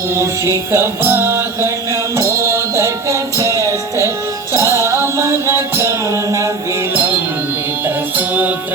మూషిక వాహన మోదక చేష్ట చామన కణ విలంబిత సూత్ర